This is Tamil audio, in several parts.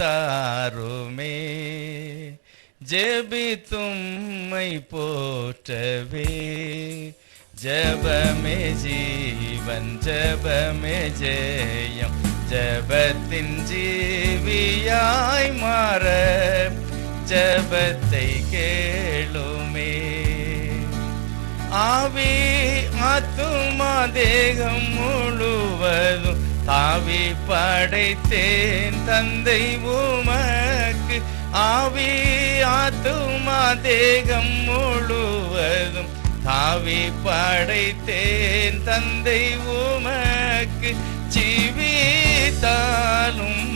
தாருமே. ஜெபித்தும்மை போற்றவே. ஜெபமே ஜீவன், ஜெபமே ஜெயம், ஜெபத்தின் ஜீவியாய் மாற ஜெபத்தை கேளுமே. ஆவி ஆத்துமா தேகம் முழுவதும் தாவி படைத்தேன் தந்தை உமக்கு. ஆவி ஆத்துமா தேகம் முழுவதும் தாவி படைத்தேன் தந்தை உமக்கு. ஜீவித்தாலும்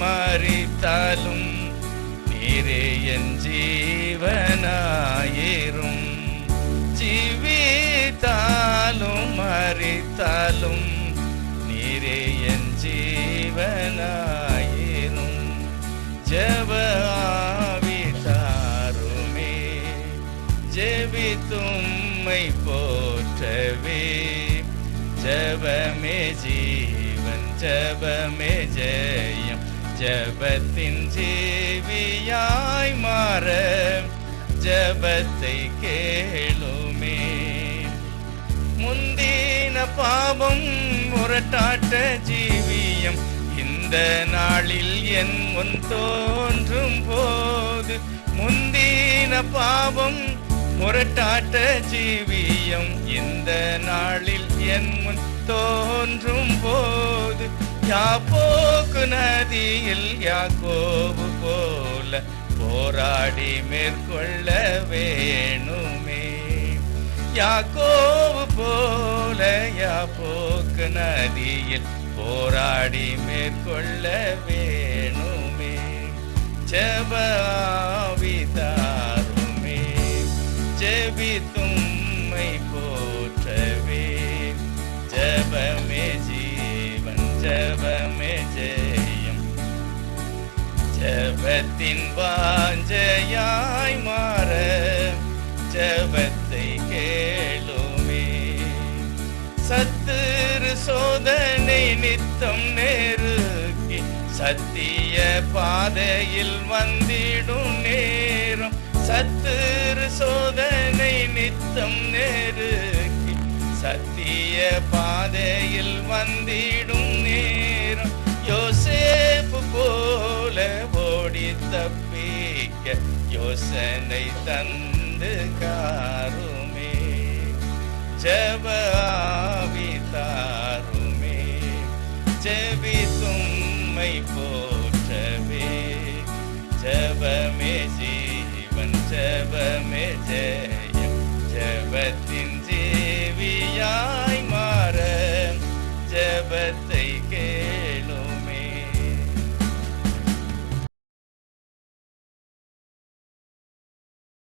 மரித்தாலும் நீரே என் ஜீவனாயிரும். ஜீவித்தாலும் மரித்தாலும் நீரே என் ஜீவனாயிரும். ஜெப ஆவி தாருமே. ஜெபித்தும்மை போற்றவே. ஜெபமே ஜீவன், ஜெபமே ஜெயம், ஜெபத்தின் ஜீவியாய் மாற ஜெபத்தை கேளுமே. முந்தின பாவம் முரட்டாட்ட ஜீவியம் இந்த நாளில் என் முன் தோன்றும் போது. முந்தின பாவம் முரட்டாட்ட ஜீவியம் இந்த நாளில் என் முன் தோன்றும் போது. யாப்போக்கு நதியில் யாக்கோபு போல போராடி மேற்கொள்ள வேணுமே. யாக்கோபு போல யாப்போக்கு நதியில் போராடி மேற்கொள்ள வேணுமே. ஜெப ஆவி தாருமே. ஜெபித்தும்மை போற்றவே. ஜெபமே ஜீவன், ஜெபமே ஜெயம், ஜெபத்தின் வாஞ்சையாய் மாற ஜெபத்தை கேளுமே. சத்துரு சோதனை நித்தம் நெருக்கி சத்திய பாதையில் வந்திடும் நேரம். சத்துரு சோதனை நித்தம் நெருக்கி சத்திய பாதையில் வந்திடும் நேரம். யோசேப்பு போல ஓடி தப்பிக்க யோசனை தந்து காருமே. ஜெப ஆவி தாருமே. ஜெபித்தும்மை போ